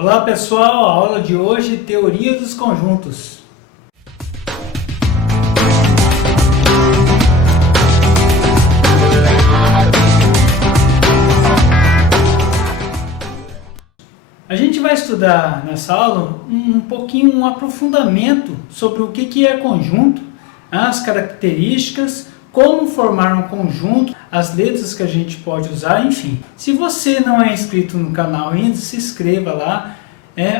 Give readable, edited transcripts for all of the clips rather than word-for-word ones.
Olá pessoal, a aula de hoje é Teoria dos Conjuntos. A gente vai estudar nessa aula um aprofundamento sobre o que é conjunto, as características, como formar um conjunto, as letras que a gente pode usar, enfim. Se você não é inscrito no canal ainda, se inscreva lá,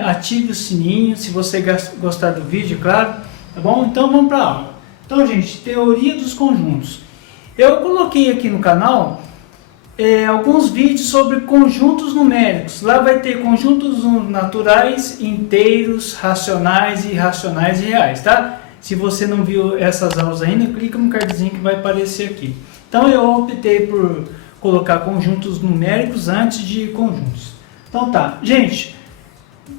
ative o sininho, se você gostar do vídeo, claro, tá bom? Então vamos para a aula. Então, gente, teoria dos conjuntos. Eu coloquei aqui no canal alguns vídeos sobre conjuntos numéricos. Lá vai ter conjuntos naturais, inteiros, racionais, irracionais e reais, tá? Se você não viu essas aulas ainda, clica no cardzinho que vai aparecer aqui. Então eu optei por colocar conjuntos numéricos antes de conjuntos. Então tá, gente,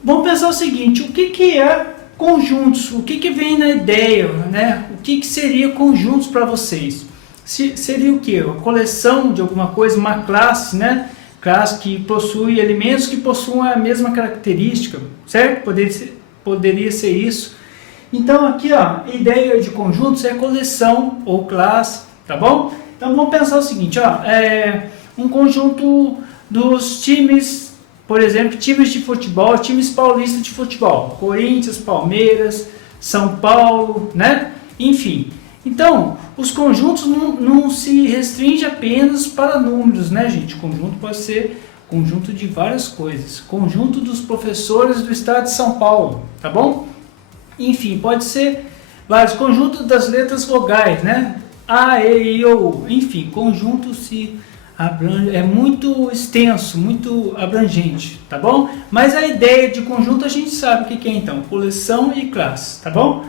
vamos pensar o seguinte: o que é conjuntos? O que vem na ideia, né? O que seria conjuntos para vocês? Seria o que? A coleção de alguma coisa, uma classe, né? Classe que possui elementos que possuem a mesma característica, certo? Poderia ser isso. Então aqui, ó, a ideia de conjuntos é coleção ou classe, tá bom? Então vamos pensar o seguinte, ó, um conjunto dos times, por exemplo, times de futebol, times paulistas de futebol, Corinthians, Palmeiras, São Paulo, né? Enfim. Então, os conjuntos não se restringe apenas para números, né, gente? Conjunto pode ser conjunto de várias coisas. Conjunto dos professores do estado de São Paulo, tá bom? Enfim, pode ser vários conjuntos das letras vogais, né? A, E, I, O, U. Enfim, conjunto é muito extenso, muito abrangente, tá bom? Mas a ideia de conjunto a gente sabe o que é então, coleção e classe, tá bom?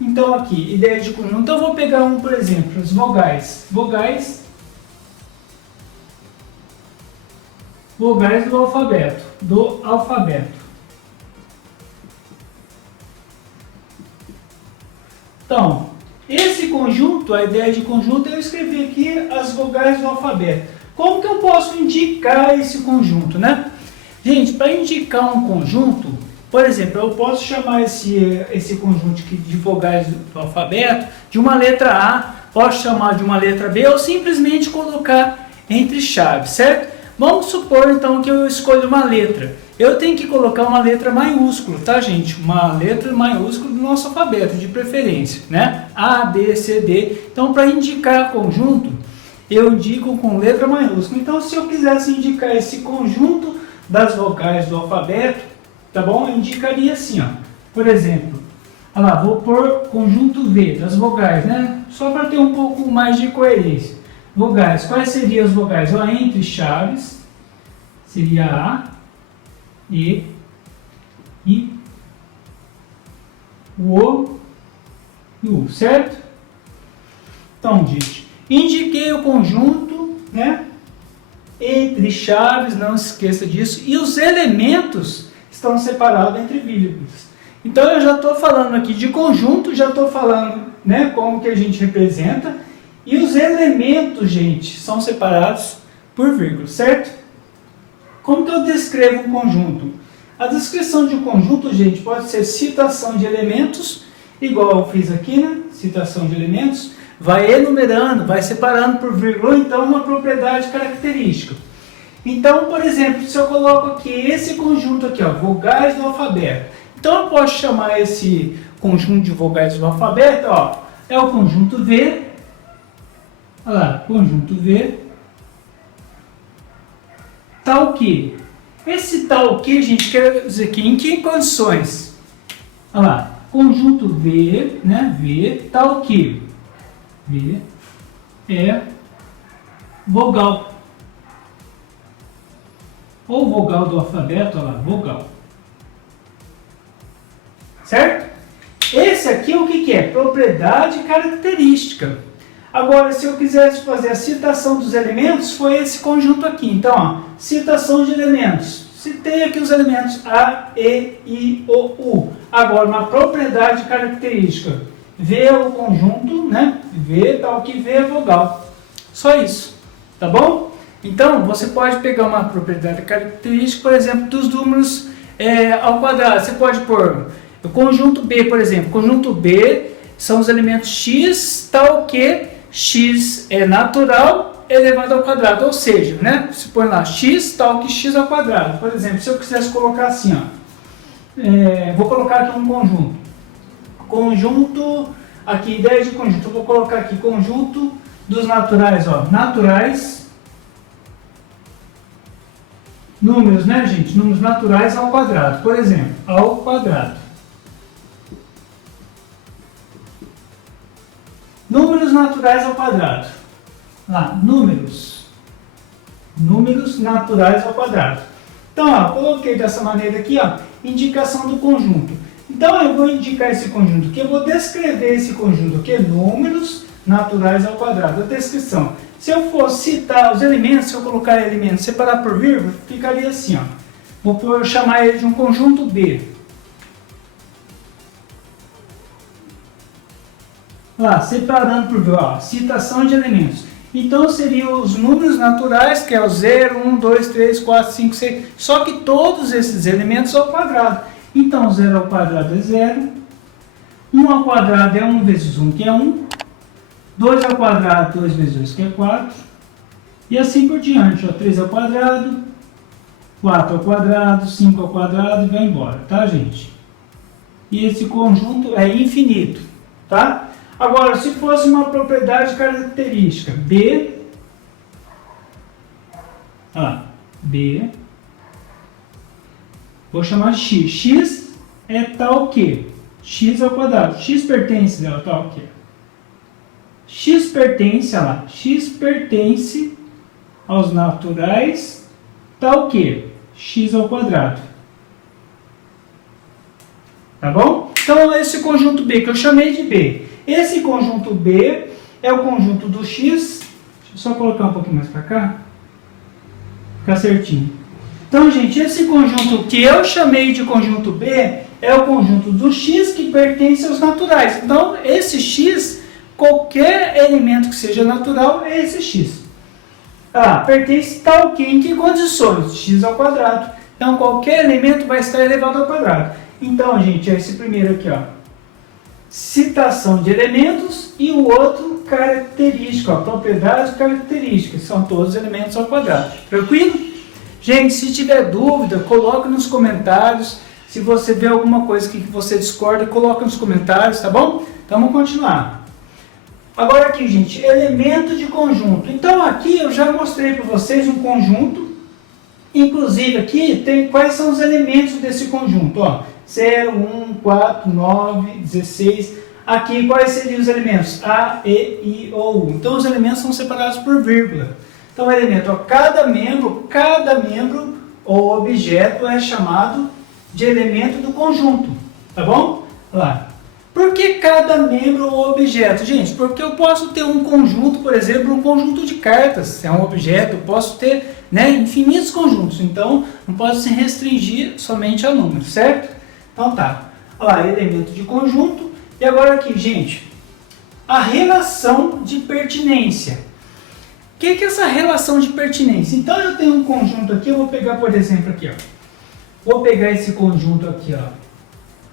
Então aqui, ideia de conjunto. Então eu vou pegar por exemplo, as vogais. Vogais do alfabeto. Então, esse conjunto, a ideia de conjunto, eu escrevi aqui as vogais do alfabeto. Como que eu posso indicar esse conjunto, né? Gente, para indicar um conjunto, por exemplo, eu posso chamar esse conjunto de vogais do alfabeto de uma letra A, posso chamar de uma letra B ou simplesmente colocar entre chaves, certo? Vamos supor então que eu escolho uma letra. Eu tenho que colocar uma letra maiúscula, tá, gente? Uma letra maiúscula do nosso alfabeto, de preferência, né? A, B, C, D. Então, para indicar conjunto, eu indico com letra maiúscula. Então, se eu quisesse indicar esse conjunto das vogais do alfabeto, tá bom? Eu indicaria assim, ó. Por exemplo, olha lá, vou pôr conjunto V das vogais, né? Só para ter um pouco mais de coerência. Vogais, quais seriam as vogais? Ó, entre chaves, seria A, E, I, O e U, certo? Então, gente, indiquei o conjunto, né? Entre chaves, não se esqueça disso. E os elementos estão separados entre vírgulas. Então, eu já estou falando aqui de conjunto, já estou falando, né, como que a gente representa. E os elementos, gente, são separados por vírgula, certo? Como que eu descrevo um conjunto? A descrição de um conjunto, gente, pode ser citação de elementos, igual eu fiz aqui, né? Citação de elementos, vai enumerando, vai separando por vírgula, ou então uma propriedade característica. Então, por exemplo, se eu coloco aqui esse conjunto aqui, ó, vogais do alfabeto. Então eu posso chamar esse conjunto de vogais do alfabeto, ó, é o conjunto V. Olha lá, conjunto V. Tal que. Esse tal que, gente, quer dizer que em que condições? Olha lá, conjunto V, né? V, tal que. V é vogal. Ou vogal do alfabeto, olha lá, vogal. Certo? Esse aqui o que é? Propriedade característica. Agora, se eu quisesse fazer a citação dos elementos, foi esse conjunto aqui. Então, ó, citação de elementos. Citei aqui os elementos A, E, I, O, U. Agora, uma propriedade característica. V é o conjunto, né? V, tal que V é vogal. Só isso, tá bom? Então, você pode pegar uma propriedade característica, por exemplo, dos números ao quadrado, você pode pôr o conjunto B, por exemplo. Conjunto B são os elementos x, tal que x é natural elevado ao quadrado. Ou seja, né, se põe lá x, tal que x ao quadrado. Por exemplo, se eu quisesse colocar assim, ó, vou colocar aqui um conjunto. Conjunto, aqui, ideia de conjunto. Eu vou colocar aqui conjunto dos naturais, ó, naturais. Números, né, gente? Números naturais ao quadrado. Por exemplo, ao quadrado. Números naturais ao quadrado. Lá, números. Números naturais ao quadrado. Então, ó, coloquei dessa maneira aqui, ó, indicação do conjunto. Então, eu vou indicar esse conjunto aqui, eu vou descrever esse conjunto aqui, números naturais ao quadrado. A descrição. Se eu for citar os elementos, se eu colocar elementos, separar por vírgula, ficaria assim, ó. Vou chamar ele de um conjunto B. Lá, separando por vírgula, ó, citação de elementos. Então, seriam os números naturais, que é o 0, 1, 2, 3, 4, 5, 6. Só que todos esses elementos ao quadrado. Então, 0 ao quadrado é 0. 1 ao quadrado é 1 vezes 1, que é 1. 2 ao quadrado, 2 vezes 2, que é 4. E assim por diante, ó, 3 ao quadrado, 4 ao quadrado, 5 ao quadrado e vai embora, tá, gente? E esse conjunto é infinito, tá? Agora, se fosse uma propriedade característica, B, B, vou chamar de x. X é tal que x ao quadrado. X pertence a tal que x pertence, olha lá, x pertence aos naturais tal que x ao quadrado. Tá bom? Então, esse conjunto B que eu chamei de B. Esse conjunto B é o conjunto do x. Deixa eu só colocar um pouquinho mais para cá. Ficar certinho. Então, gente, esse conjunto que eu chamei de conjunto B é o conjunto do x que pertence aos naturais. Então, esse x, qualquer elemento que seja natural, é esse x. Pertence tal que, em que condições? X ao quadrado. Então, qualquer elemento vai estar elevado ao quadrado. Então, gente, é esse primeiro aqui, ó. Citação de elementos e o outro característica, ó, propriedades características, são todos elementos ao quadrado. Tranquilo? Gente, se tiver dúvida, coloque nos comentários. Se você vê alguma coisa que você discorda, coloque nos comentários, tá bom? Então vamos continuar. Agora aqui, gente, elemento de conjunto. Então aqui eu já mostrei para vocês um conjunto. Inclusive aqui tem quais são os elementos desse conjunto, ó. 0, 1, 4, 9, 16. Aqui, quais seriam os elementos? A, E, I, O, U. Então, os elementos são separados por vírgula. Então, o elemento, ó, cada membro ou objeto é chamado de elemento do conjunto. Tá bom? Lá. Por que cada membro ou objeto? Gente, porque eu posso ter um conjunto, por exemplo, um conjunto de cartas. É um objeto, eu posso ter, né, infinitos conjuntos. Então, não posso se restringir somente a números, certo? Então tá, olha lá, elemento de conjunto. E agora aqui, gente, a relação de pertinência. O que é essa relação de pertinência? Então eu tenho um conjunto aqui, eu vou pegar, por exemplo, aqui, ó. Vou pegar esse conjunto aqui, ó.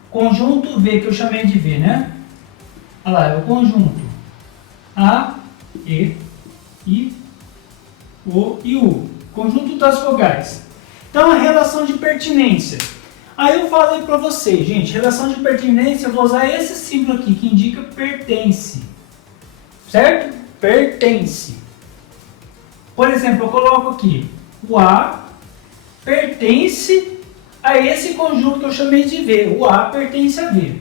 Conjunto V, que eu chamei de V, né? Olha lá, é o conjunto A, E, I, O e U. Conjunto das vogais. Então a relação de pertinência. Aí eu falei para vocês, gente, relação de pertinência, eu vou usar esse símbolo aqui, que indica pertence. Certo? Pertence. Por exemplo, eu coloco aqui, o A pertence a esse conjunto que eu chamei de V. O A pertence a V.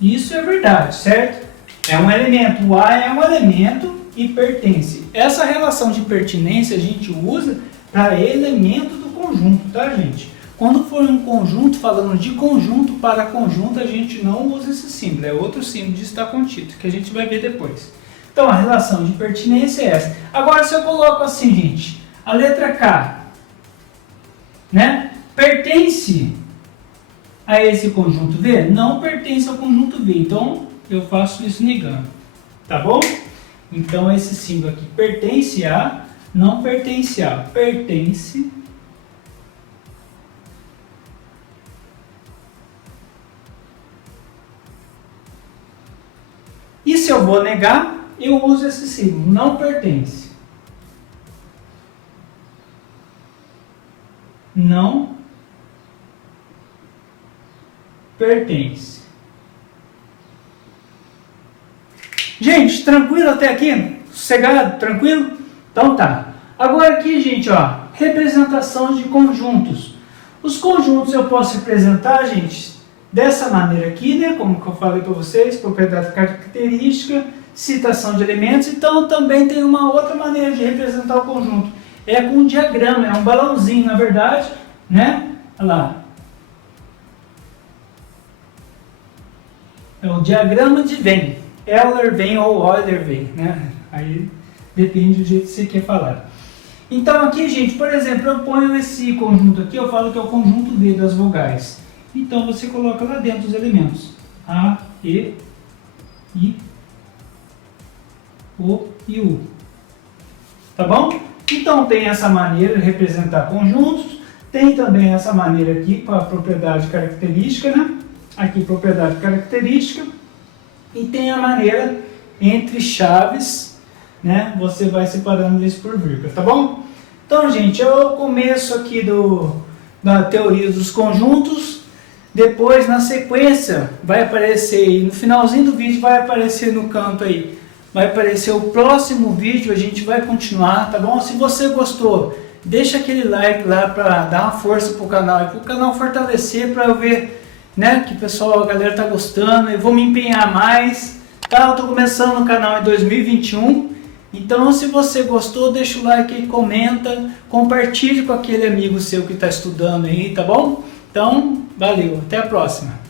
Isso é verdade, certo? É um elemento. O A é um elemento e pertence. Essa relação de pertinência a gente usa para elemento do conjunto, tá, gente? Quando for um conjunto, falando de conjunto para conjunto, a gente não usa esse símbolo. É outro símbolo de estar contido, que a gente vai ver depois. Então, a relação de pertinência é essa. Agora, se eu coloco assim, gente, a letra K, né? Pertence a esse conjunto V? Não pertence ao conjunto V. Então, eu faço isso negando. Tá bom? Então, esse símbolo aqui, pertence a, não pertence a. Pertence eu vou negar, eu uso esse símbolo, não pertence. Não pertence. Gente, tranquilo até aqui? Sossegado? Tranquilo? Então tá. Agora aqui, gente, ó, representação de conjuntos. Os conjuntos eu posso representar, gente, dessa maneira aqui, né? Como que eu falei para vocês, propriedade característica, citação de elementos. Então também tem uma outra maneira de representar o conjunto. É com um diagrama, é um balãozinho, na verdade, né? Olha lá. É o diagrama de Venn. Euler Venn ou Euler Venn, né? Aí depende do jeito que você quer falar. Então aqui, gente, por exemplo, eu ponho esse conjunto aqui, eu falo que é o conjunto V das vogais. Então você coloca lá dentro os elementos. A, E, I, O e U. Tá bom? Então tem essa maneira de representar conjuntos. Tem também essa maneira aqui para a propriedade característica, né? Aqui propriedade característica. E tem a maneira entre chaves, né? Você vai separando isso por vírgula, tá bom? Então, gente, eu começo aqui da teoria dos conjuntos. Depois, na sequência, vai aparecer, no finalzinho do vídeo vai aparecer no canto aí, vai aparecer o próximo vídeo, a gente vai continuar, tá bom? Se você gostou, deixa aquele like lá para dar uma força pro canal, e pro canal fortalecer, para eu ver, né, que pessoal, a galera tá gostando, eu vou me empenhar mais, tá? Eu tô começando o canal em 2021, então se você gostou, deixa o like aí, comenta, compartilhe com aquele amigo seu que está estudando aí, tá bom? Então, valeu, até a próxima!